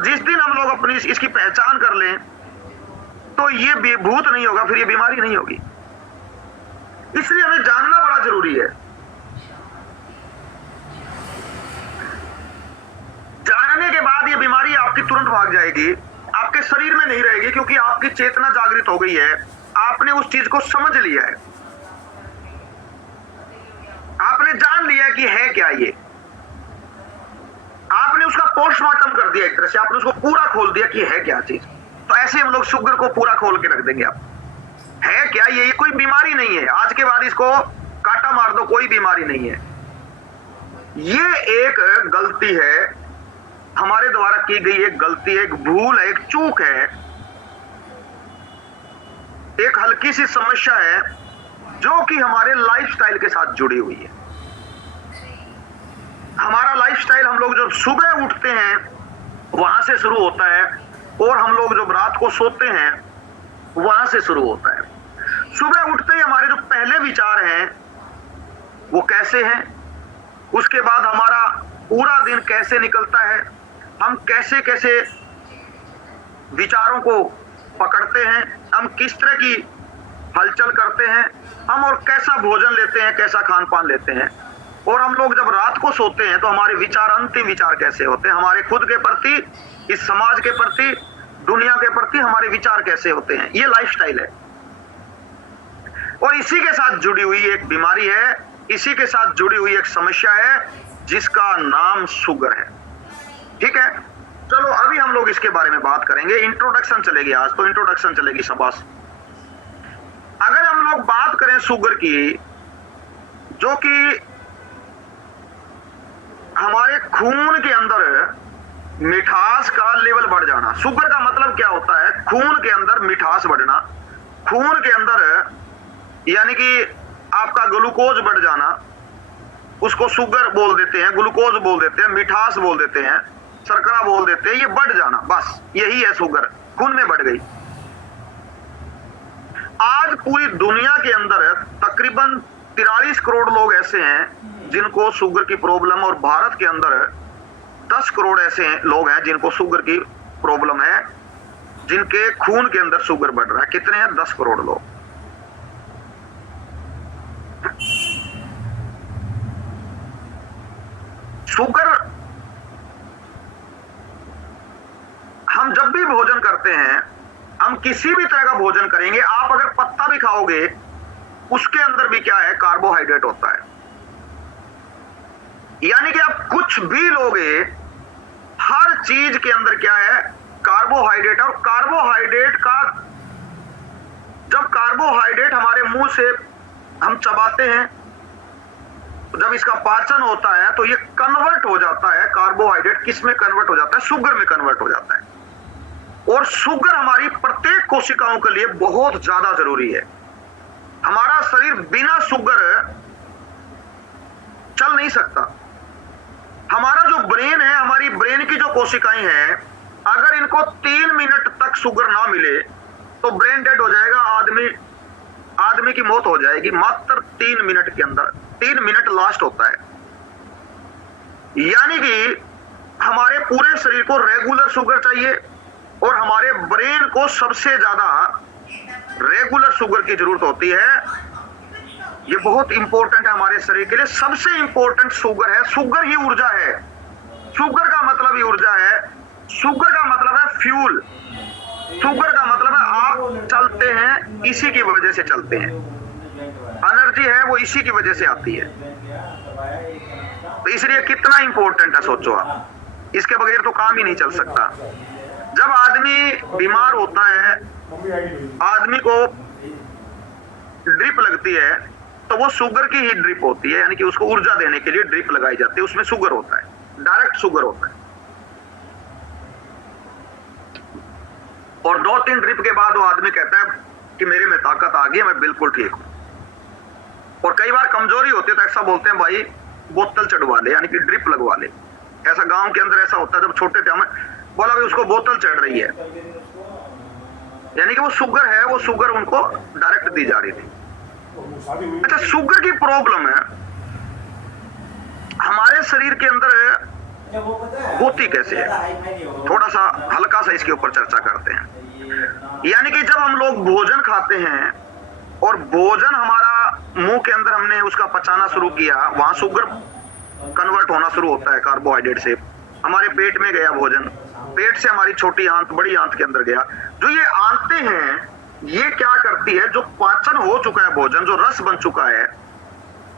जिस दिन हम लोग अपनी इसकी पहचान कर लें तो ये भूत नहीं होगा, फिर ये बीमारी नहीं होगी। इसलिए हमें जानना बड़ा जरूरी है। जानने के बाद ये बीमारी आपकी तुरंत भाग जाएगी, आपके शरीर में नहीं रहेगी, क्योंकि आपकी चेतना जागृत हो गई है, आपने उस चीज को समझ लिया है, आपने जान लिया कि है क्या ये, आपने उसका पोस्टमार्टम कर दिया, एक तरह से आपने उसको पूरा खोल दिया कि है क्या चीज। तो ऐसे हम लोग शुगर को पूरा खोल के रख देंगे। आप है क्या ये कोई बीमारी नहीं है, आज के बाद इसको काटा मार दो, कोई बीमारी नहीं है। ये एक गलती है, हमारे द्वारा की गई एक गलती है, एक भूल है, एक चूक है, एक हल्की सी समस्या है जो कि हमारे लाइफस्टाइल के साथ जुड़ी हुई है। हमारा लाइफस्टाइल, हम लोग जब सुबह उठते हैं वहां से शुरू होता है, और हम लोग जब रात को सोते हैं वहां से शुरू होता है। सुबह उठते ही हमारे जो पहले विचार हैं वो कैसे हैं, उसके बाद हमारा पूरा दिन कैसे निकलता है, हम कैसे कैसे विचारों को पकड़ते हैं, हम किस तरह की हलचल करते हैं, हम और कैसा भोजन लेते हैं, कैसा खान पान लेते हैं, और हम लोग जब रात को सोते हैं तो हमारे विचार, अंतिम विचार कैसे होते हैं, हमारे खुद के प्रति, इस समाज के प्रति, दुनिया के प्रति हमारे विचार कैसे होते हैं। ये लाइफस्टाइल है, और इसी के साथ जुड़ी हुई एक बीमारी है, इसी के साथ जुड़ी हुई एक समस्या है जिसका नाम शुगर है। ठीक है, चलो अभी हम लोग इसके बारे में बात करेंगे। इंट्रोडक्शन चलेगी, आज तो इंट्रोडक्शन चलेगी शाबाश। अगर हम लोग बात करें शुगर की, जो कि हमारे खून के अंदर मिठास का लेवल बढ़ जाना। शुगर का मतलब क्या होता है? खून के अंदर मिठास बढ़ना, खून के अंदर यानी कि आपका ग्लूकोज बढ़ जाना, उसको शुगर बोल देते हैं, ग्लूकोज बोल देते हैं, मिठास बोल देते हैं, शर्करा बोल देते हैं, ये बढ़ जाना, बस यही है शुगर, खून में बढ़ गई। आज पूरी दुनिया के अंदर तकरीबन 43 करोड़ लोग ऐसे हैं जिनको शुगर की प्रॉब्लम, और भारत के अंदर 10 करोड़ ऐसे लोग हैं जिनको शुगर की प्रॉब्लम है, जिनके खून के अंदर शुगर बढ़ रहा है। कितने हैं? 10 करोड़ लोग। शुगर, हम जब भी भोजन करते हैं, हम किसी भी तरह का भोजन करेंगे, आप अगर पत्ता भी खाओगे उसके अंदर भी क्या है? कार्बोहाइड्रेट होता है। यानी कि आप कुछ भी लोगे, हर चीज के अंदर क्या है? कार्बोहाइड्रेट। और कार्बोहाइड्रेट का, जब कार्बोहाइड्रेट हमारे मुंह से हम चबाते हैं, जब इसका पाचन होता है तो ये कन्वर्ट हो जाता है, कार्बोहाइड्रेट किस में कन्वर्ट हो जाता है? शुगर में कन्वर्ट हो जाता है। और शुगर हमारी प्रत्येक कोशिकाओं के लिए बहुत ज्यादा जरूरी है। हमारा शरीर बिना शुगर चल नहीं सकता। हमारा जो ब्रेन है, हमारी ब्रेन की जो कोशिकाएं हैं, अगर इनको 3 मिनट तक शुगर ना मिले तो ब्रेन डेड हो जाएगा, आदमी की मौत हो जाएगी मात्र 3 मिनट के अंदर। 3 मिनट लास्ट होता है। यानी कि हमारे पूरे शरीर को रेगुलर शुगर चाहिए, और हमारे ब्रेन को सबसे ज्यादा रेगुलर शुगर की जरूरत होती है। ये बहुत इंपॉर्टेंट है हमारे शरीर के लिए। सबसे इंपॉर्टेंट शुगर है। शुगर ही ऊर्जा है। शुगर का मतलब ही ऊर्जा है। शुगर का मतलब है फ्यूल। शुगर का मतलब है आप चलते हैं, इसी की वजह से चलते हैं। एनर्जी है वो इसी की वजह से आती है। तो इसलिए कितना इंपॉर्टेंट है सोचो आप, इसके बगैर तो काम ही नहीं चल सकता। जब आदमी बीमार होता है, आदमी को ड्रिप लगती है, तो वो शुगर की ही ड्रिप होती है, यानी कि उसको ऊर्जा देने के लिए ड्रिप लगाई जाती है, उसमें शुगर होता है, डायरेक्ट शुगर होता है। और 2-3 ड्रिप के बाद वो आदमी कहता है कि मेरे में ताकत आ गई, मैं बिल्कुल ठीक हूं। और कई बार कमजोरी होती है तो ऐसा बोलते हैं भाई बोतल चढ़वा ले, यानी कि ड्रिप लगवा ले। ऐसा गांव के अंदर ऐसा होता है। जब छोटे थे हमें बोला भाई उसको बोतल चढ़ रही है, यानी कि वो शुगर है, वो शुगर उनको डायरेक्ट दी जा रही थी। अच्छा, शुगर की प्रॉब्लम है हमारे शरीर के अंदर होती कैसे है, थोड़ा सा हल्का सा इसके ऊपर चर्चा करते हैं। यानी कि जब हम लोग भोजन खाते हैं और भोजन हमारा मुंह के अंदर हमने उसका पचाना शुरू किया, वहां शुगर कन्वर्ट होना शुरू होता है कार्बोहाइड्रेट से, हमारे पेट में गया भोजन, पेट से हमारी छोटी आंत बड़ी आंत के अंदर गया। जो ये आंतें हैं ये क्या करती है, जो पाचन हो चुका है भोजन, जो रस बन चुका है,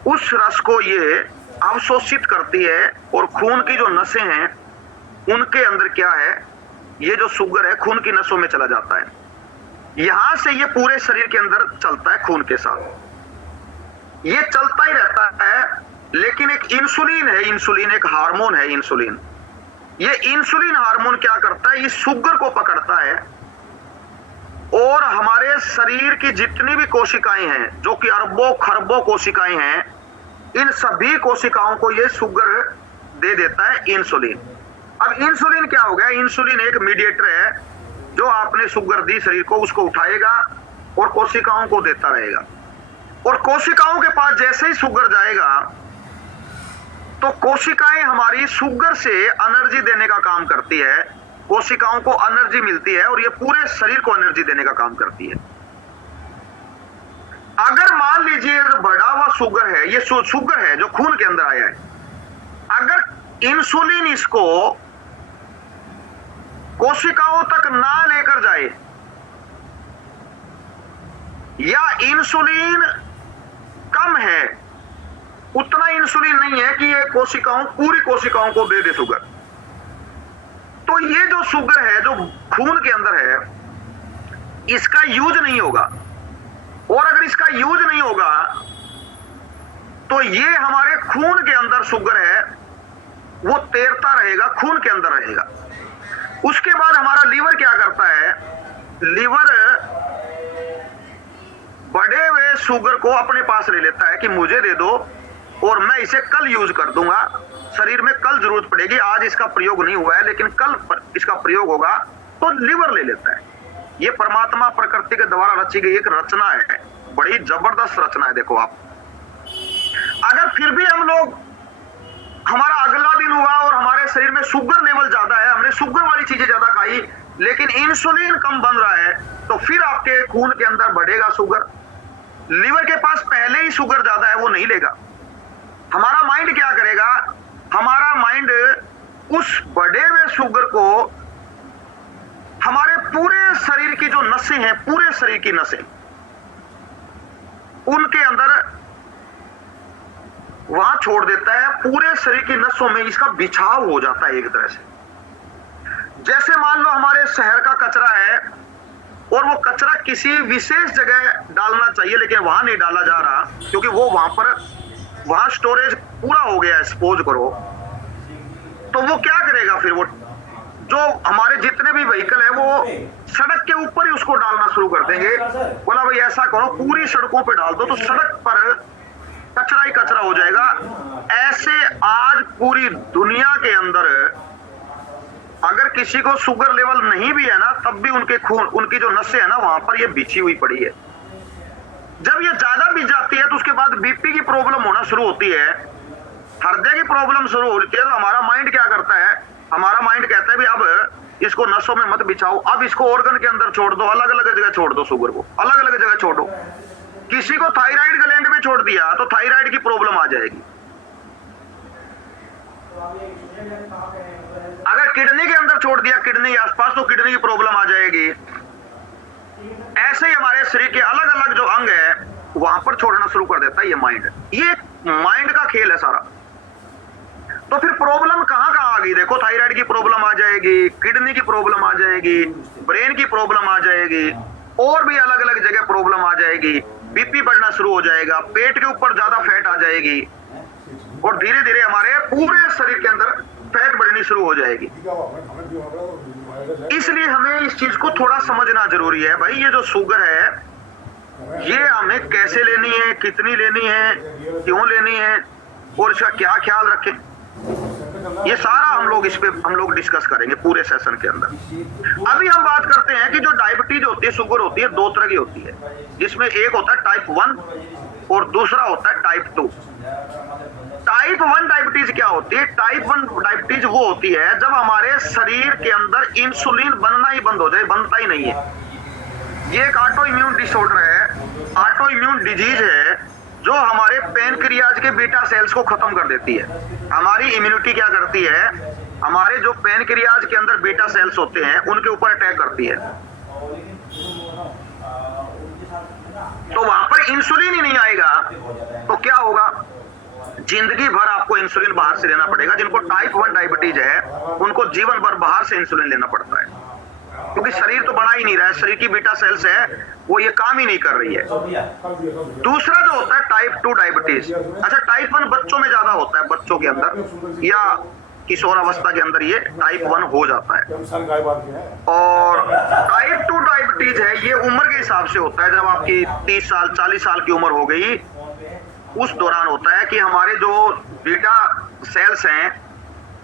उस रस को ये अवशोषित करती है और खून की जो नसें हैं उनके अंदर क्या है, ये जो शुगर है खून की नसों में चला जाता है, यहां से ये पूरे शरीर के अंदर चलता है खून के साथ, ये चलता ही रहता है। लेकिन एक इंसुलिन है, इंसुलिन एक हार्मोन है, इंसुलिन, ये इंसुलिन हार्मोन क्या करता है, इस शुगर को पकड़ता है और हमारे शरीर की जितनी भी कोशिकाएं हैं, जो कि अरबों खरबों कोशिकाएं हैं, इन सभी कोशिकाओं को ये शुगर दे देता है इंसुलिन। अब इंसुलिन क्या हो गया, इंसुलिन एक मीडिएटर है, जो आपने शुगर दी शरीर को, उसको उठाएगा और कोशिकाओं को देता रहेगा, और कोशिकाओं के पास जैसे ही शुगर जाएगा तो कोशिकाएं हमारी शुगर से एनर्जी देने का काम करती है, कोशिकाओं को एनर्जी मिलती है और ये पूरे शरीर को एनर्जी देने का काम करती है। अगर मान लीजिए बढ़ा हुआ शुगर है, ये शुगर है जो खून के अंदर आया है, अगर इंसुलिन इसको कोशिकाओं तक ना लेकर जाए, या इंसुलिन कम है, उतना इंसुलिन नहीं है कि ये कोशिकाओं पूरी कोशिकाओं को दे दे शुगर, तो ये जो शुगर है जो खून के अंदर है इसका यूज नहीं होगा, और अगर इसका यूज नहीं होगा तो ये हमारे खून के अंदर शुगर है वो तैरता रहेगा, खून के अंदर रहेगा। उसके बाद हमारा लीवर क्या करता है, लीवर बढ़े हुए शुगर को अपने पास ले लेता है कि मुझे दे दो और मैं इसे कल यूज कर दूंगा, शरीर में कल जरूरत पड़ेगी, आज इसका प्रयोग नहीं हुआ है लेकिन कल इसका प्रयोग होगा, तो लीवर ले लेता है। ये परमात्मा प्रकृति के द्वारा रची गई एक रचना है, बड़ी जबरदस्त रचना है। देखो आप, अगर फिर भी हम लोग, हमारा अगला दिन हुआ और हमारे शरीर में शुगर लेवल ज्यादा है, हमने शुगर वाली चीजें ज्यादा खाई लेकिन इंसुलिन कम बन रहा है, तो फिर आपके खून के अंदर बढ़ेगा शुगर। लीवर के पास पहले ही शुगर ज्यादा है, वो नहीं लेगा। हमारा माइंड क्या करेगा, हमारा माइंड उस बढ़े हुए शुगर को हमारे पूरे शरीर की जो नसें हैं, पूरे शरीर की नसें, उनके अंदर वहां छोड़ देता है, पूरे शरीर की नसों में इसका बिछाव हो जाता है एक तरह से। जैसे मान लो हमारे शहर का कचरा है और वो कचरा किसी विशेष जगह डालना चाहिए लेकिन वहां नहीं डाला जा रहा क्योंकि वो वहां स्टोरेज पूरा हो गया है, सपोज करो, तो वो क्या करेगा फिर, वो जो हमारे जितने भी व्हीकल है वो सड़क के ऊपर ही उसको डालना शुरू कर देंगे। बोला भाई ऐसा करो, पूरी सड़कों पे डाल दो तो सड़क पर कचरा ही कचरा हो जाएगा। ऐसे आज पूरी दुनिया के अंदर अगर किसी को शुगर लेवल नहीं भी है ना, तब भी उनके खून, उनकी जो नसें है ना, वहां पर ये बिछी हुई पड़ी है। जब ये ज्यादा बिछ जाती है तो उसके बाद बीपी की प्रॉब्लम होना शुरू होती है, हृदय की प्रॉब्लम शुरू होती है। तो हमारा माइंड क्या करता है, हमारा माइंड कहता है भी अब इसको नसों में मत बिछाओ, अब इसको ऑर्गन के अंदर छोड़ दो, अलग अलग जगह छोड़ दो, शुगर को अलग अलग जगह छोड़ो। किसी को थायराइड ग्लैंड में छोड़ दिया तो थायराइड की प्रॉब्लम आ जाएगी। अगर किडनी के अंदर छोड़ दिया, किडनी के आसपास, तो किडनी की प्रॉब्लम आ जाएगी। ऐसे ही हमारे शरीर के अलग अलग जो अंग है वहां पर छोड़ना शुरू कर देता है ये माइंड। ये माइंड का खेल है सारा। तो फिर प्रॉब्लम कहां कहां आ गई, देखो थायराइड की प्रॉब्लम आ जाएगी, किडनी की प्रॉब्लम आ जाएगी, ब्रेन की प्रॉब्लम आ जाएगी, और भी अलग अलग जगह प्रॉब्लम आ जाएगी। बीपी बढ़ना शुरू हो जाएगा, पेट के ऊपर ज्यादा फैट आ जाएगी, और धीरे धीरे हमारे पूरे शरीर के अंदर फैट बढ़नी शुरू हो जाएगी। इसलिए हमें इस चीज को थोड़ा समझना जरूरी है भाई। ये जो शुगर है ये हमें कैसे लेनी है, कितनी लेनी है, क्यों लेनी है, और इसका क्या ख्याल रखें, ये सारा हम लोग डिस्कस करेंगे पूरे सेशन के अंदर। अभी हम बात करते हैं कि जो डायबिटीज होती है, शुगर होती है, दो तरह की होती है, जिसमें एक होता है टाइप 1 और दूसरा होता है टाइप 2। टाइप 1 डायबिटीज क्या होती है? टाइप 1 डायबिटीज वो होती है जब हमारे शरीर के अंदर इंसुलिन बनना ही बंद हो जाए, बनता ही नहीं है। ये एक ऑटो इम्यून डिसऑर्डर है, ऑटो इम्यून डिजीज है जो हमारे पैनक्रियाज के बीटा सेल्स को खत्म कर देती है। हमारी इम्यूनिटी क्या करती है? हमारे जो पैनक्रियाज के अंदर बीटा सेल्स होते हैं उनके ऊपर अटैक करती है, तो वहां पर इंसुलिन ही नहीं आएगा तो क्या होगा? जिंदगी भर आपको इंसुलिन बाहर से लेना पड़ेगा। जिनको टाइप 1 डायबिटीज है उनको जीवन भर बाहर से इंसुलिन लेना पड़ता है, क्योंकि शरीर तो बना ही नहीं रहा है, शरीर की बीटा सेल्स है वो ये काम ही नहीं कर रही है। दूसरा जो होता है टाइप 2 डायबिटीज। अच्छा, टाइप 1 बच्चों में ज्यादा होता है, बच्चों के अंदर या किशोरावस्था के अंदर ये टाइप 1 हो जाता है। और टाइप 2 डायबिटीज है ये उम्र के हिसाब से होता है। जब आपकी 30 साल 40 साल की उम्र हो गई उस दौरान होता है कि हमारे जो बीटा सेल्स हैं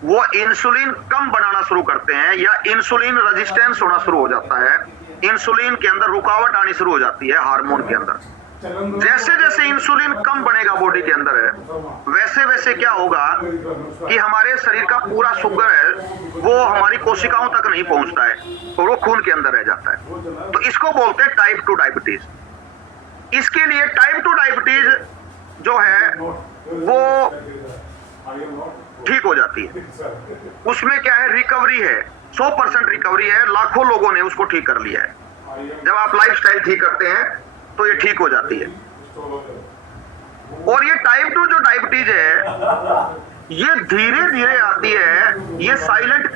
वो इंसुलिन कम बनाना शुरू करते हैं या इंसुलिन रेजिस्टेंस होना शुरू हो जाता है, इंसुलिन के अंदर रुकावट आनी शुरू हो जाती है हार्मोन के अंदर। जैसे जैसे इंसुलिन कम बनेगा बॉडी के अंदर है, वैसे वैसे क्या होगा कि हमारे शरीर का पूरा शुगर है वो हमारी कोशिकाओं तक नहीं पहुंचता है और वो खून के अंदर रह जाता है। तो इसको बोलते हैं टाइप 2 डायबिटीज। इसके लिए टाइप 2 डायबिटीज जो है वो ठीक हो जाती है। उसमें क्या है? रिकवरी है, 100% रिकवरी है। लाखों लोगों ने उसको ठीक कर लिया है। जब आप लाइफस्टाइल ठीक करते हैं तो ये ठीक हो जाती है। और ये टाइप 2 जो डायबिटीज है ये धीरे धीरे आती है, ये साइलेंट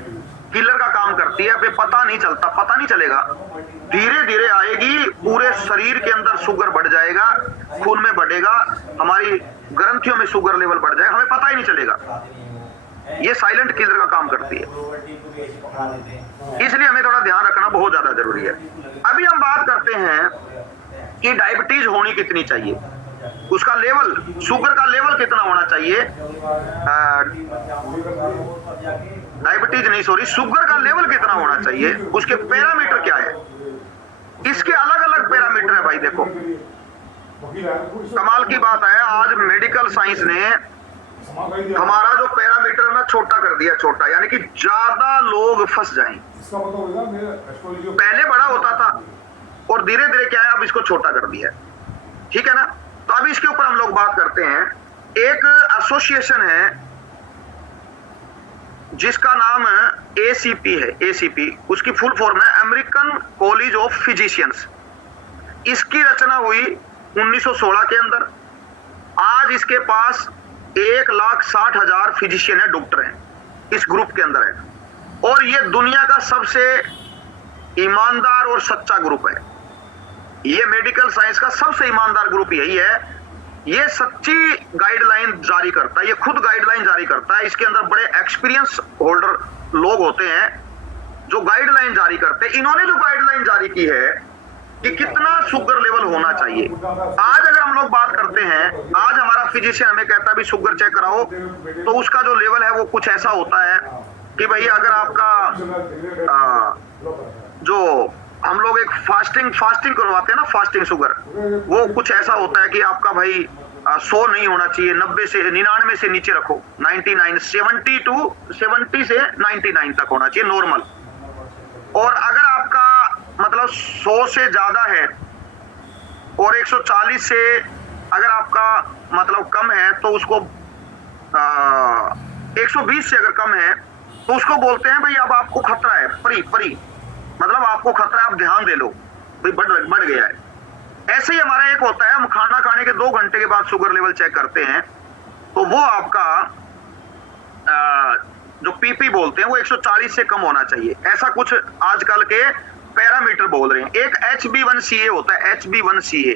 किलर का काम करती है। अभी पता नहीं चलता, पता नहीं चलेगा, धीरे धीरे आएगी, पूरे शरीर के अंदर शुगर बढ़ जाएगा, खून में बढ़ेगा, हमारी ग्रंथियों में शुगर लेवल बढ़ जाएगा, हमें पता ही नहीं चलेगा। ये साइलेंट किलर का काम करती है, इसलिए हमें थोड़ा ध्यान रखना बहुत ज्यादा जरूरी है। अभी हम बात करते हैं कि डायबिटीज होनी कितनी चाहिए, उसका लेवल, शुगर का लेवल कितना होना चाहिए। डायबिटीज नहीं, सॉरी, शुगर का लेवल कितना होना चाहिए, उसके पैरामीटर क्या है। इसके अलग अलग पैरामीटर है भाई। देखो कमाल की बात है, आज मेडिकल साइंस ने हमारा जो पैरामीटर है ना छोटा कर दिया, छोटा, यानी कि ज्यादा लोग फंस जाएं। पहले बड़ा होता था और धीरे धीरे क्या है अब इसको छोटा कर दिया, ठीक है ना। तो अभी इसके ऊपर हम लोग बात करते हैं। एक एसोसिएशन है जिसका नाम ACP है, ACP, उसकी फुल फॉर्म है अमेरिकन कॉलेज ऑफ फिजिशियंस। इसकी रचना हुई 1916 के अंदर। आज इसके पास 1,60,000 फिजिशियन है, डॉक्टर हैं, इस ग्रुप के अंदर है। और ये दुनिया का सबसे ईमानदार और सच्चा ग्रुप है। ये मेडिकल साइंस का सबसे ईमानदार ग्रुप यही है। ये सच्ची गाइडलाइन जारी करता है, ये खुद गाइडलाइन जारी करता है। इसके अंदर बड़े एक्सपीरियंस होल्डर लोग होते हैं जो गाइडलाइन जारी करते हैं। इन्होंने जो गाइडलाइन जारी की है कि कितना शुगर लेवल होना चाहिए। आज अगर हम लोग बात करते हैं, आज हमारा फिजिशियन हमें कहता है भी शुगर चेक कराओ, तो उसका जो लेवल है वो कुछ ऐसा होता है कि भाई अगर आपका जो हम लोग एक फास्टिंग करवाते हैं ना, फास्टिंग शुगर, वो कुछ ऐसा होता है कि आपका भाई 100 नहीं होना चाहिए, 90 से 99 से नीचे रखो, 99, 70 से 99 तक होना चाहिए नॉर्मल। और अगर आपका मतलब 100 से ज्यादा है और 140 से अगर आपका मतलब कम है तो उसको 120 से अगर कम है तो उसको बोलते हैं भाई अब आपको खतरा है, परी मतलब आपको खतरा है, आप ध्यान दे लो भाई, बढ़ गया है। ऐसे ही हमारा एक होता है, हम खाना खाने के 2 घंटे के बाद शुगर लेवल चेक करते हैं, तो वो आपका जो पीपी बोलते हैं वो 140 से कम होना चाहिए। ऐसा कुछ आजकल के पैरामीटर बोल रहे हैं। एक HB1CA होता है, HB1CA।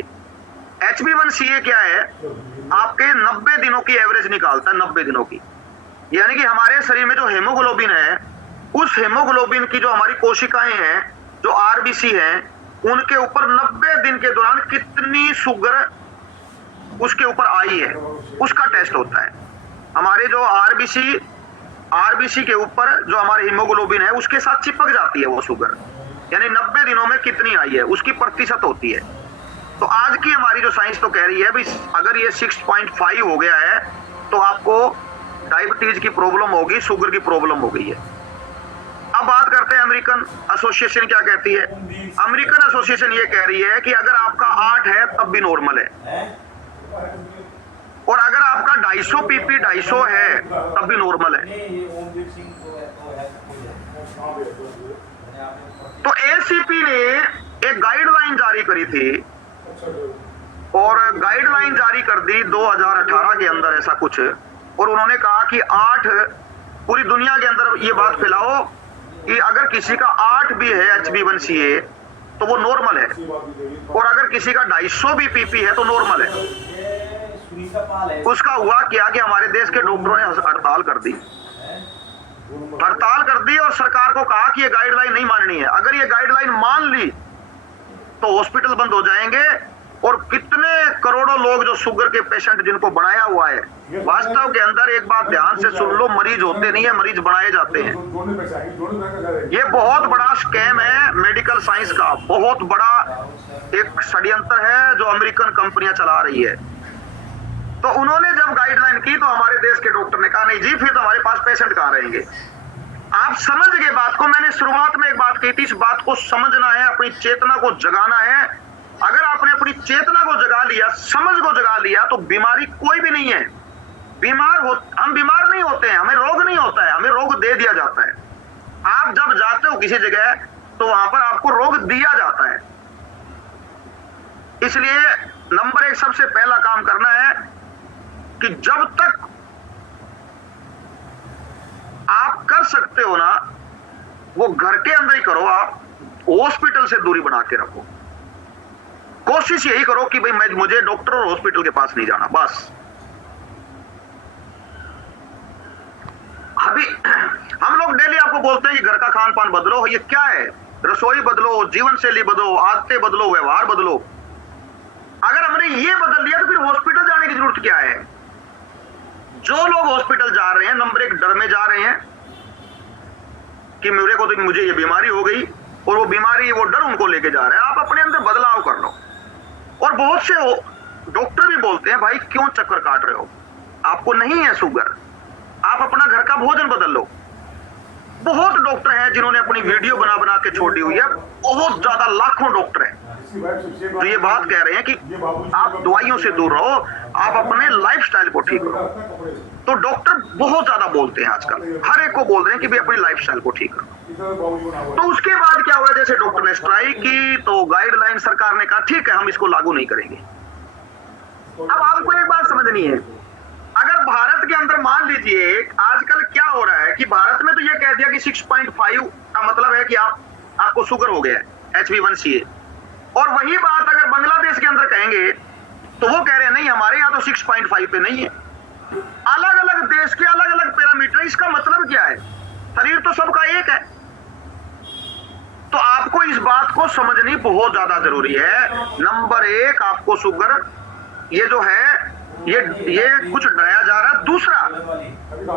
HB1CA क्या है? आपके 90 दिनों की एवरेज निकालता है, 90 दिनों की, यानी कि हमारे शरीर में जो हेमोग्लोबिन है, उस हेमोग्लोबिन की जो हमारी कोशिकाएं हैं, जो RBC हैं, उनके ऊपर 90 दिन के दौरान कितनी शुगर उसके ऊपर आई है, उसका टेस्ट होता है। हमारे जो RBC के ऊपर जो हमारे हीमोग्लोबिन है उसके साथ चिपक जाती है वो शुगर, यानी 90 दिनों में कितनी आई है उसकी प्रतिशत होती है। तो आज की हमारी जो साइंस तो कह रही है भाई अगर ये 6.5 हो गया है तो आपको डायबिटीज की प्रॉब्लम होगी, शुगर की प्रॉब्लम हो गई है। अब बात करते हैं अमेरिकन एसोसिएशन क्या कहती है। अमेरिकन एसोसिएशन ये कह रही है कि अगर आपका 8 है तब भी नॉर्मल है, और अगर आपका 250 पीपी 250 है तब भी नॉर्मल है। तो एसीपी ने एक गाइडलाइन जारी करी थी, और गाइडलाइन जारी कर दी 2018 के अंदर ऐसा कुछ, और उन्होंने कहा कि 8 पूरी दुनिया के अंदर ये बात फैलाओ कि अगर किसी का 8 भी है HbA1c तो वो नॉर्मल है, और अगर किसी का 250 भी पीपी है तो नॉर्मल है। उसका हुआ क्या कि हमारे देश के डॉक्टरों ने हड़ताल कर दी, और सरकार को कहा कि ये गाइडलाइन नहीं माननी है। अगर ये गाइडलाइन मान ली तो हॉस्पिटल बंद हो जाएंगे, और कितने करोड़ों लोग जो शुगर के पेशेंट जिनको बनाया हुआ है, वास्तव के अंदर एक बात ध्यान से सुन लो, मरीज होते नहीं है, मरीज बनाए जाते हैं। ये बहुत बड़ा स्कैम है मेडिकल साइंस का, बहुत बड़ा एक षड्यंत्र है जो अमेरिकन कंपनियां चला रही है। तो उन्होंने जब गाइडलाइन की तो हमारे देश के डॉक्टर ने कहा नहीं जी, फिर तो हमारे पास पेशेंट कहां रहेंगे। आप समझ गए बात को। मैंने शुरुआत में एक बात कही थी, इस बात को समझना है, अपनी चेतना को जगाना है। अगर आपने अपनी चेतना को जगा लिया, समझ को जगा लिया, तो बीमारी कोई भी नहीं है। हम बीमार नहीं होते हैं, हमें रोग नहीं होता है, हमें रोग दे दिया जाता है। आप जब जाते हो किसी जगह तो वहां पर आपको रोग दिया जाता है। इसलिए नंबर 1 सबसे पहला काम करना है कि जब तक आप कर सकते हो ना, वो घर के अंदर ही करो। आप हॉस्पिटल से दूरी बना के रखो। कोशिश यही करो कि भाई मुझे डॉक्टर और हॉस्पिटल के पास नहीं जाना, बस। अभी हम लोग डेली आपको बोलते हैं कि घर का खान पान बदलो। ये क्या है? रसोई बदलो, जीवन शैली बदलो, आदतें बदलो, व्यवहार बदलो। अगर हमने ये बदल लिया तो फिर हॉस्पिटल जाने की जरूरत क्या है? जो लोग हॉस्पिटल जा रहे हैं, नंबर 1 डर में जा रहे हैं कि मुझे ये बीमारी हो गई, और वो बीमारी, वो डर उनको लेके जा रहे हैं। आप अपने अंदर बदलाव कर लो। और बहुत से डॉक्टर भी बोलते हैं भाई क्यों चक्कर काट रहे हो, आपको नहीं है शुगर, आप अपना घर का भोजन बदल लो। बहुत डॉक्टर हैं जिन्होंने अपनी वीडियो बना बना के छोड़ दी हुई है, बहुत ज्यादा, लाखों डॉक्टर हैं तो ये बात कह रहे हैं कि आप दवाइयों से दूर रहो, आप अपने लाइफस्टाइल को ठीक करो। तो डॉक्टर बहुत ज्यादा बोलते हैं आजकल, हर एक को बोल रहे हैं कि भाई अपनी लाइफस्टाइल को ठीक करो। तो उसके बाद क्या हुआ, जैसे डॉक्टर ने स्ट्राइक की तो गाइडलाइन सरकार ने कहा ठीक है हम इसको लागू नहीं करेंगे। अब आपको एक बात समझनी है, अगर भारत के अंदर मान लीजिए आजकल क्या हो रहा है कि भारत में तो ये कह दिया कि 6.5 का मतलब है कि आपको शुगर हो गया है, HbA1c, और वही बात अगर बांग्लादेश के अंदर कहेंगे तो वो कह रहे हैं नहीं हमारे यहाँ तो 6.5 पे नहीं है। अलग अलग देश के अलग अलग पैरामीटर, इसका मतलब क्या है? शरीर तो सबका एक है। तो आपको इस बात को समझनी बहुत ज्यादा जरूरी है। नंबर 1 आपको शुगर, ये जो है ये कुछ डराया जा रहा है। दूसरा,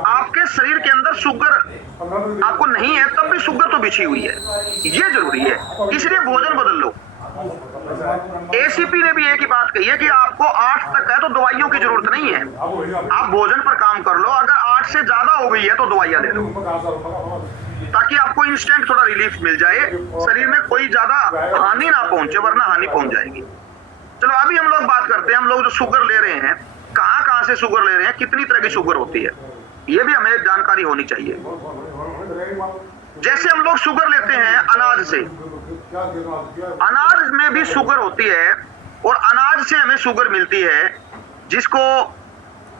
आपके शरीर के अंदर शुगर आपको नहीं है तब भी शुगर तो बिछी हुई है, ये जरूरी है। इसलिए भोजन बदल लो। एसीपी ने भी एक ही बात कही है कि आपको 8 तक है तो दवाइयों की जरूरत नहीं है, आप भोजन पर काम कर लो। अगर 8 से ज्यादा हो गई है तो दवाइयां ले लो, ताकि आपको इंस्टेंट थोड़ा रिलीफ मिल जाए, शरीर में कोई ज्यादा हानि ना पहुंचे, वरना हानि पहुंच जाएगी। चलो अभी हम लोग बात करते हैं, हम लोग जो शुगर ले रहे हैं, कहां से शुगर ले रहे हैं, कितनी तरह की शुगर होती है, ये भी हमें जानकारी होनी चाहिए। जैसे हम लोग शुगर लेते हैं अनाज से, अनाज में भी शुगर होती है, और अनाज से हमें शुगर मिलती है जिसको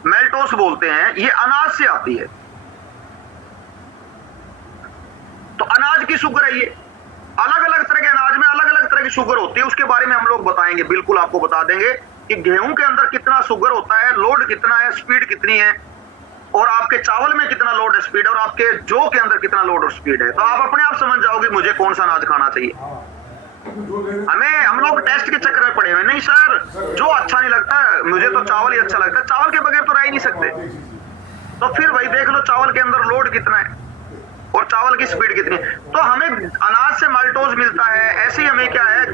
मेल्टोस बोलते हैं, ये अनाज से आती है। तो अनाज की शुगर है ये। अलग अलग तरह के अनाज में अलग अलग तरह की शुगर होती है, उसके बारे में हम लोग बताएंगे, बिल्कुल आपको बता देंगे कि गेहूं के अंदर कितना शुगर होता है, लोड कितना है, स्पीड कितनी है, और आपके चावल में कितना लोड और स्पीड है, और आपके जौ के अंदर कितना लोड और स्पीड है। तो आप अपने आप समझ जाओगे मुझे कौन सा अनाज खाना चाहिए। हम लोग टेस्ट के चक्कर में पड़े हुए, नहीं सर जो अच्छा नहीं लगता मुझे तो चावल ही अच्छा लगता है, चावल के बगैर तो रह ही नहीं सकते। तो फिर भाई देख लो चावल के अंदर लोड कितना है और चावल की स्पीड कितनी है। तो हमें अनाज से माल्टोज मिलता है, ऐसे ही हमें क्या है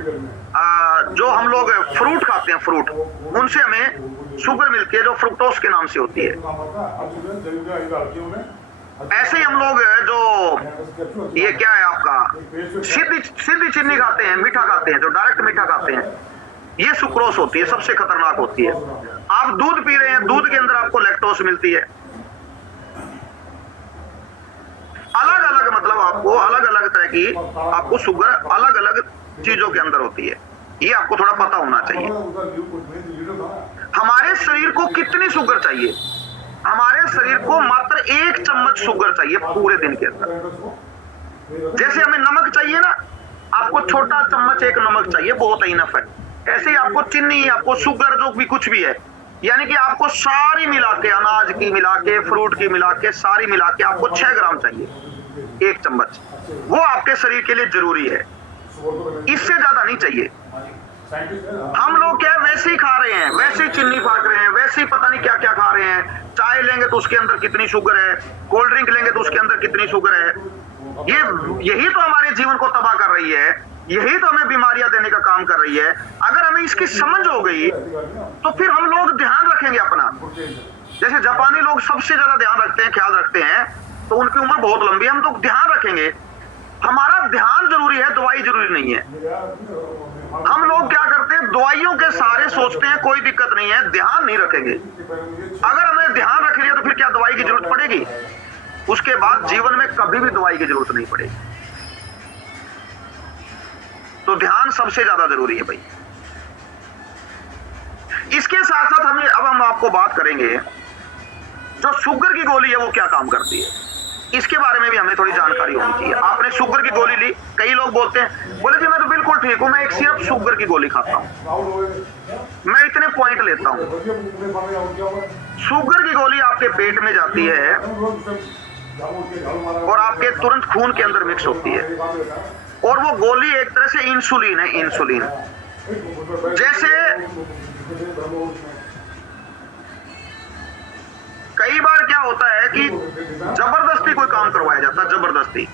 जो हम लोग फ्रूट खाते हैं, फ्रूट, उनसे हमें शुगर मिलती है जो फ्रुक्टोज के नाम से होती है। ऐसे ही हम लोग जो ये क्या है आपका सीधी चीनी खाते हैं, मीठा खाते हैं, जो डायरेक्ट मीठा खाते हैं, ये सुक्रोस होती है, सबसे खतरनाक होती है। आप दूध पी रहे हैं, दूध के अंदर आपको लैक्टोज मिलती है। अलग अलग मतलब आपको अलग अलग तरह की आपको शुगर अलग अलग चीजों के अंदर होती है, ये आपको थोड़ा पता होना चाहिए। हमारे शरीर को कितनी शुगर चाहिए? हमारे शरीर को मात्र 1 चम्मच शुगर चाहिए पूरे दिन के अंदर। जैसे हमें नमक चाहिए ना, आपको छोटा चम्मच 1 नमक चाहिए, बहुत इनफ है। ऐसे ही आपको चीनी, आपको शुगर जो भी कुछ भी है, यानी कि आपको सारी मिला के, अनाज की मिला के, फ्रूट की मिला के, सारी मिला के आपको 6 ग्राम चाहिए 1 चम्मच। वो आपके शरीर के लिए जरूरी है, इससे ज्यादा नहीं चाहिए। हम लोग क्या वैसे ही खा रहे हैं, वैसे ही चीनी फाक रहे हैं, वैसे ही पता नहीं क्या क्या खा रहे हैं। चाय लेंगे तो उसके अंदर कितनी शुगर है, कोल्ड ड्रिंक लेंगे तो उसके अंदर कितनी शुगर है। यही तो हमारे जीवन को तबाह कर रही है, यही तो हमें बीमारियां देने का काम कर रही है। अगर हमें इसकी समझ हो गई तो फिर हम लोग ध्यान रखेंगे अपना। जैसे जापानी लोग सबसे ज्यादा ध्यान रखते हैं, ख्याल रखते हैं, तो उनकी उम्र बहुत लंबी है। हम तो ध्यान रखेंगे, हमारा ध्यान जरूरी है, दवाई जरूरी नहीं है। हम लोग क्या करते हैं, दवाइयों के सहारे सोचते हैं कोई दिक्कत नहीं है, ध्यान नहीं रखेंगे। अगर हमें ध्यान रख लिया तो फिर क्या दवाई की जरूरत पड़ेगी? उसके बाद जीवन में कभी भी दवाई की जरूरत नहीं पड़ेगी। तो ध्यान सबसे ज्यादा जरूरी है भाई। इसके साथ साथ हम आपको बात करेंगे जो शुगर की गोली है वो क्या काम करती है, इसके बारे में भी हमें थोड़ी जानकारी होनी चाहिए। आपने शुगर की गोली ली, कई लोग बोलते हैं, बोले जी मैं तो बिल्कुल ठीक हूं, मैं एक सिर्फ शुगर की गोली खाता हूं, मैं इतने पॉइंट लेता हूं। शुगर की गोली आपके पेट में जाती है और आपके तुरंत खून के अंदर मिक्स होती है, और वो गोली एक तरह से इंसुलिन है। इंसुलिन जैसे कई बार क्या होता है कि जबरदस्ती कोई काम करवाया जाता है, जबरदस्ती,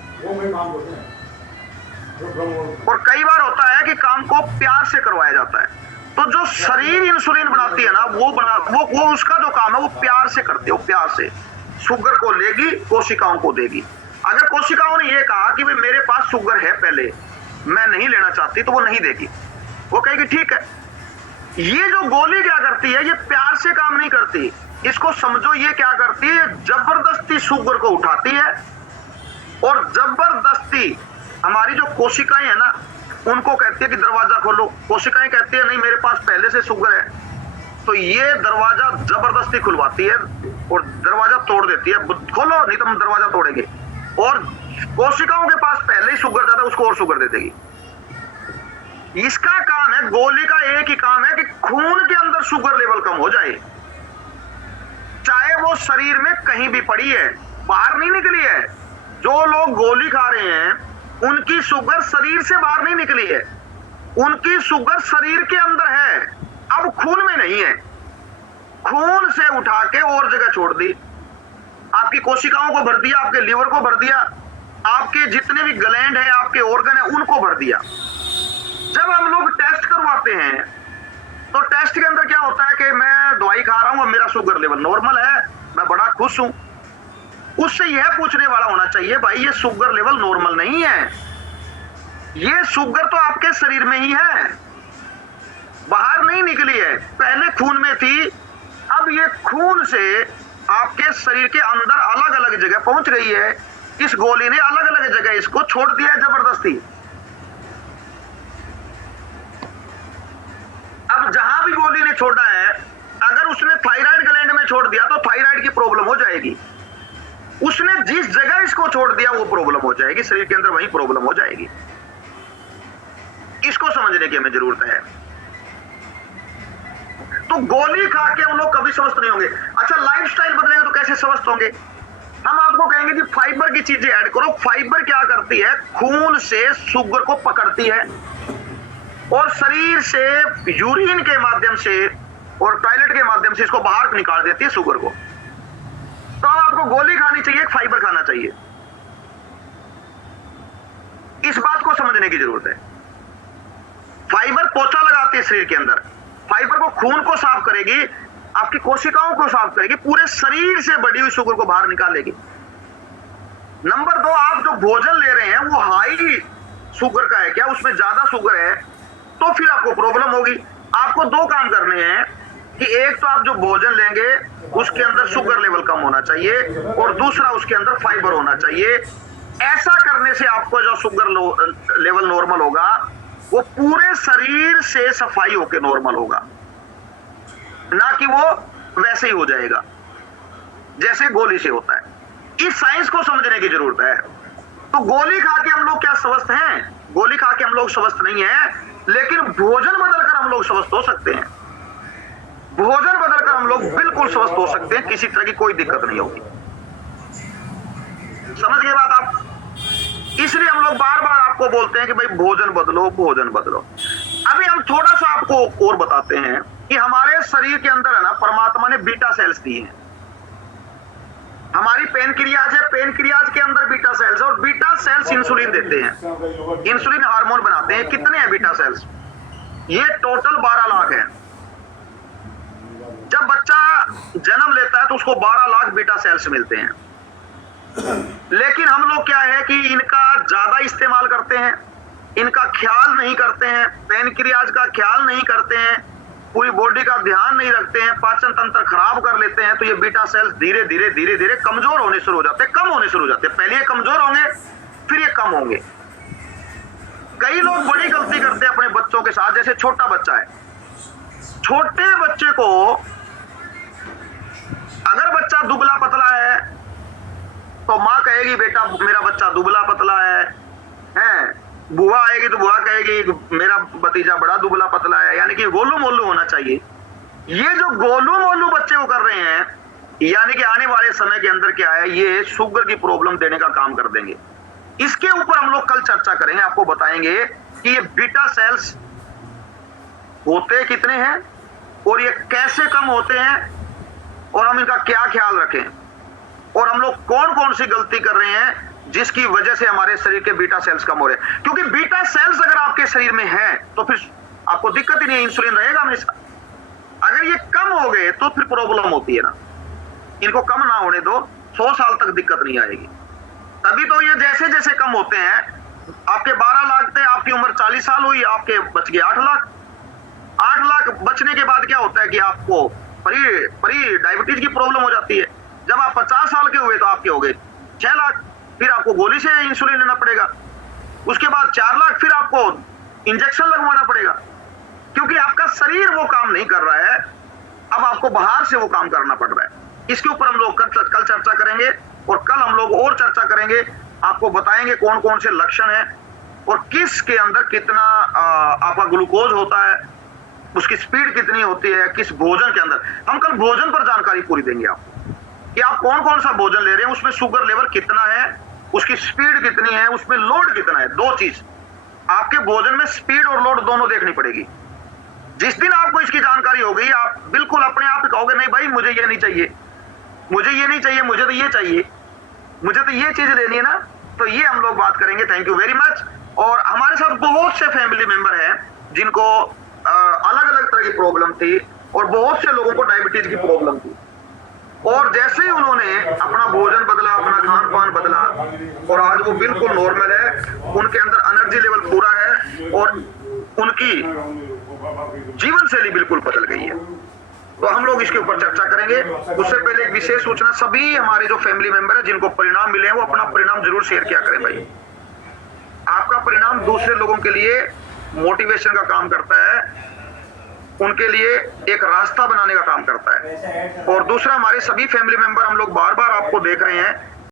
और कई बार होता है कि काम को प्यार से करवाया जाता है। तो जो शरीर इंसुलिन बनाती है ना, वो उसका जो काम है वो प्यार से करती है। वो प्यार से शुगर को लेगी, कोशिकाओं को देगी। अगर कोशिकाओं ने ये कहा कि भाई मेरे पास शुगर है, पहले मैं नहीं लेना चाहती, तो वो नहीं देगी, वो कहेगी ठीक है। ये जो गोली क्या करती है, ये प्यार से काम नहीं करती, इसको समझो ये क्या करती है, जबरदस्ती शुगर को उठाती है और जबरदस्ती हमारी जो कोशिकाएं है ना, उनको कहती है कि दरवाजा खोलो। कोशिकाएं कहती है नहीं मेरे पास पहले से शुगर है, तो ये दरवाजा जबरदस्ती खुलवाती है और दरवाजा तोड़ देती है, खोलो नहीं तो हम दरवाजा तोड़ेंगे। और कोशिकाओं के पास पहले ही शुगर ज्यादा, उसको और शुगर दे देगी। इसका काम है, गोली का एक ही काम है कि खून के अंदर शुगर लेवल कम हो जाए, चाहे वो शरीर में कहीं भी पड़ी है, बाहर नहीं निकली है। जो लोग गोली खा रहे हैं उनकी शुगर शरीर से बाहर नहीं निकली है, उनकी शुगर शरीर के अंदर है, अब खून में नहीं है। खून से उठा के और जगह छोड़ दी, आपकी कोशिकाओं को भर दिया, आपके लीवर को भर दिया, आपके जितने भी ग्लैंड है, आपके ऑर्गन है, उनको भर दिया। जब हम लोग टेस्ट करवाते हैं तो टेस्ट के अंदर क्या होता है कि मैं दवाई खा रहा हूं और मेरा शुगर लेवल नॉर्मल है, मैं बड़ा खुश हूं। उससे यह पूछने वाला होना चाहिए, भाई ये शुगर लेवल नॉर्मल नहीं है, ये शुगर तो आपके शरीर में ही है, बाहर नहीं निकली है, पहले खून में थी, अब ये खून से आपके शरीर के अंदर अलग अलग जगह पहुंच गई है। इस गोली ने अलग अलग जगह इसको छोड़ दिया है जबरदस्ती। अब जहां भी गोली ने छोड़ा है, अगर उसने थायराइड ग्लैंड में छोड़ दिया तो थायराइड की प्रॉब्लम हो जाएगी। उसने जिस जगह इसको छोड़ दिया वो प्रॉब्लम हो जाएगी, शरीर के अंदर वही प्रॉब्लम हो जाएगी। इसको समझने की हमें जरूरत है। तो गोली खा के हम लोग कभी स्वस्थ नहीं होंगे। अच्छा, लाइफस्टाइल बदलेंगे तो कैसे स्वस्थ होंगे? हम आपको कहेंगे कि फाइबर की चीजें ऐड करो। फाइबर क्या करती है, खून से शुगर को पकड़ती है और शरीर से यूरिन के माध्यम से और टॉयलेट के माध्यम से इसको बाहर निकाल देती है शुगर को। तो आपको गोली खानी चाहिए, फाइबर खाना चाहिए। इस बात को समझने की जरूरत है। फाइबर पोछा लगाती है शरीर के अंदर, फाइबर को खून को साफ करेगी। आपकी कोशिकाओं को साफ करेगी, पूरे शरीर से बढ़ी हुई शुगर को बाहर निकालेगी। नंबर 2, आप जो भोजन ले रहे हैं वो हाई शुगर का है क्या, उसमें ज्यादा शुगर है, तो फिर आपको प्रॉब्लम होगी। आपको 2 काम करने हैं कि एक तो आप जो भोजन लेंगे उसके अंदर शुगर लेवल कम होना चाहिए, और दूसरा उसके अंदर फाइबर होना चाहिए। ऐसा करने से आपको जो शुगर लेवल नॉर्मल होगा वो पूरे शरीर से सफाई होकर नॉर्मल होगा, ना कि वो वैसे ही हो जाएगा जैसे गोली से होता है। इस साइंस को समझने की जरूरत है। तो गोली खा के हम लोग क्या स्वस्थ हैं? गोली खा के हम लोग स्वस्थ नहीं है, लेकिन भोजन बदलकर हम लोग स्वस्थ हो सकते हैं। भोजन बदलकर हम लोग बिल्कुल स्वस्थ हो सकते हैं, किसी तरह की कोई दिक्कत नहीं होगी। समझ गए बात आप? इसलिए हम लोग बार बार आपको बोलते हैं कि भाई भोजन बदलो, भोजन बदलो। अभी हम थोड़ा सा आपको और बताते हैं कि हमारे शरीर के अंदर है ना, परमात्मा ने बीटा सेल्स दी हैं। हमारी पेनक्रियाज है, पेनक्रियाज के अंदर बीटा सेल्स, और बीटा सेल्स इंसुलिन देते हैं, इंसुलिन हार्मोन बनाते हैं। कितने हैं बीटा सेल्स? ये टोटल 12 लाख है। जब बच्चा जन्म लेता है तो उसको 12 लाख बीटा सेल्स मिलते हैं, लेकिन हम लोग क्या है कि इनका ज्यादा इस्तेमाल करते हैं, इनका ख्याल नहीं करते हैं, पेनक्रियाज का ख्याल नहीं करते हैं, पूरी बॉडी का ध्यान नहीं रखते हैं, पाचन तंत्र खराब कर लेते हैं, तो ये बीटा सेल्स धीरे धीरे कमजोर होने शुरू हो जाते हैं, कम होने शुरू हो जाते हैं। पहले ये कमजोर होंगे, फिर ये कम होंगे। कई लोग बड़ी गलती करते हैं अपने बच्चों के साथ। जैसे छोटा बच्चा है, छोटे बच्चे को अगर बच्चा दुबला पतला है तो माँ कहेगी बेटा मेरा बच्चा दुबला पतला है। बुआ आएगी तो बुआ कहेगी मेरा भतीजा बड़ा दुबला पतला है, यानी कि गोलू मोलू होना चाहिए। ये जो गोलू मोलू बच्चे को कर रहे हैं, यानी कि आने वाले समय के अंदर क्या है, ये शुगर की प्रॉब्लम देने का काम कर देंगे। इसके ऊपर हम लोग कल चर्चा करेंगे, आपको बताएंगे कि ये बीटा सेल्स होते कितने हैं और ये कैसे कम होते हैं, और हम इनका क्या ख्याल रखें, और हम लोग कौन कौन सी गलती कर रहे हैं जिसकी वजह से हमारे शरीर के बीटा सेल्स कम हो रहे हैं। क्योंकि बीटा सेल्स अगर आपके शरीर में है तो फिर आपको दिक्कत ही नहीं है, इंसुलिन रहेगा हमेशा। अगर ये कम हो गए तो फिर प्रॉब्लम होती है ना। इनको कम ना होने दो, 100 साल तक दिक्कत नहीं आएगी। तभी तो ये जैसे जैसे कम होते हैं, आपके 12 लाख थे, आपकी उम्र 40 साल हुई, आपके बच गए 8 लाख। 8 लाख बचने के बाद क्या होता है कि आपको परी डायबिटीज की प्रॉब्लम हो जाती है। जब आप 50 साल के हुए तो आपके हो गए 6 लाख, फिर आपको गोली से इंसुलिन लेना पड़ेगा। उसके बाद 4 लाख, फिर आपको इंजेक्शन लगवाना पड़ेगा, क्योंकि आपका शरीर वो काम नहीं कर रहा है, अब आपको बाहर से वो काम करना पड़ रहा है। इसके ऊपर हम लोग कल चर्चा करेंगे, और कल हम लोग और चर्चा करेंगे, आपको बताएंगे कौन कौन से लक्षण है और किस के अंदर कितना आपका ग्लूकोज होता है, उसकी स्पीड कितनी होती है, किस भोजन के अंदर। हम कल भोजन पर जानकारी पूरी देंगे आपको कि आप कौन कौन सा भोजन ले रहे हैं, उसमें शुगर लेवल कितना है, उसकी स्पीड कितनी है, उसमें लोड कितना है। 2 चीज आपके भोजन में, स्पीड और लोड दोनों देखनी पड़ेगी। जिस दिन आपको इसकी जानकारी हो गई, आप बिल्कुल अपने आप ही कहोगे नहीं भाई मुझे ये नहीं चाहिए, मुझे ये नहीं चाहिए, मुझे तो ये चाहिए, मुझे तो ये चीज लेनी है ना। तो ये हम लोग बात करेंगे। Thank you very much. और हमारे साथ बहुत से फैमिली मेंबर हैं जिनको अलग अलग तरह की प्रॉब्लम थी, और बहुत से लोगों को डायबिटीज की प्रॉब्लम थी, और जैसे ही उन्होंने अपना भोजन बदला, अपना खान पान बदला, और आज वो बिल्कुल नॉर्मल है, उनके अंदर एनर्जी लेवल पूरा है, और उनकी जीवन शैली बिल्कुल बदल गई है। तो हम लोग इसके ऊपर चर्चा करेंगे। उससे पहले एक विशेष सूचना, सभी हमारे जो फैमिली मेंबर है जिनको परिणाम मिले हैं, वो अपना परिणाम जरूर शेयर किया करें भाई। आपका परिणाम दूसरे लोगों के लिए मोटिवेशन का काम करता है, उनके लिए एक रास्ता बनाने का काम करता है। और दूसरा, हमारे सभी फैमिली मेंबर, हम लोग बार बार आपको देख रहे हैं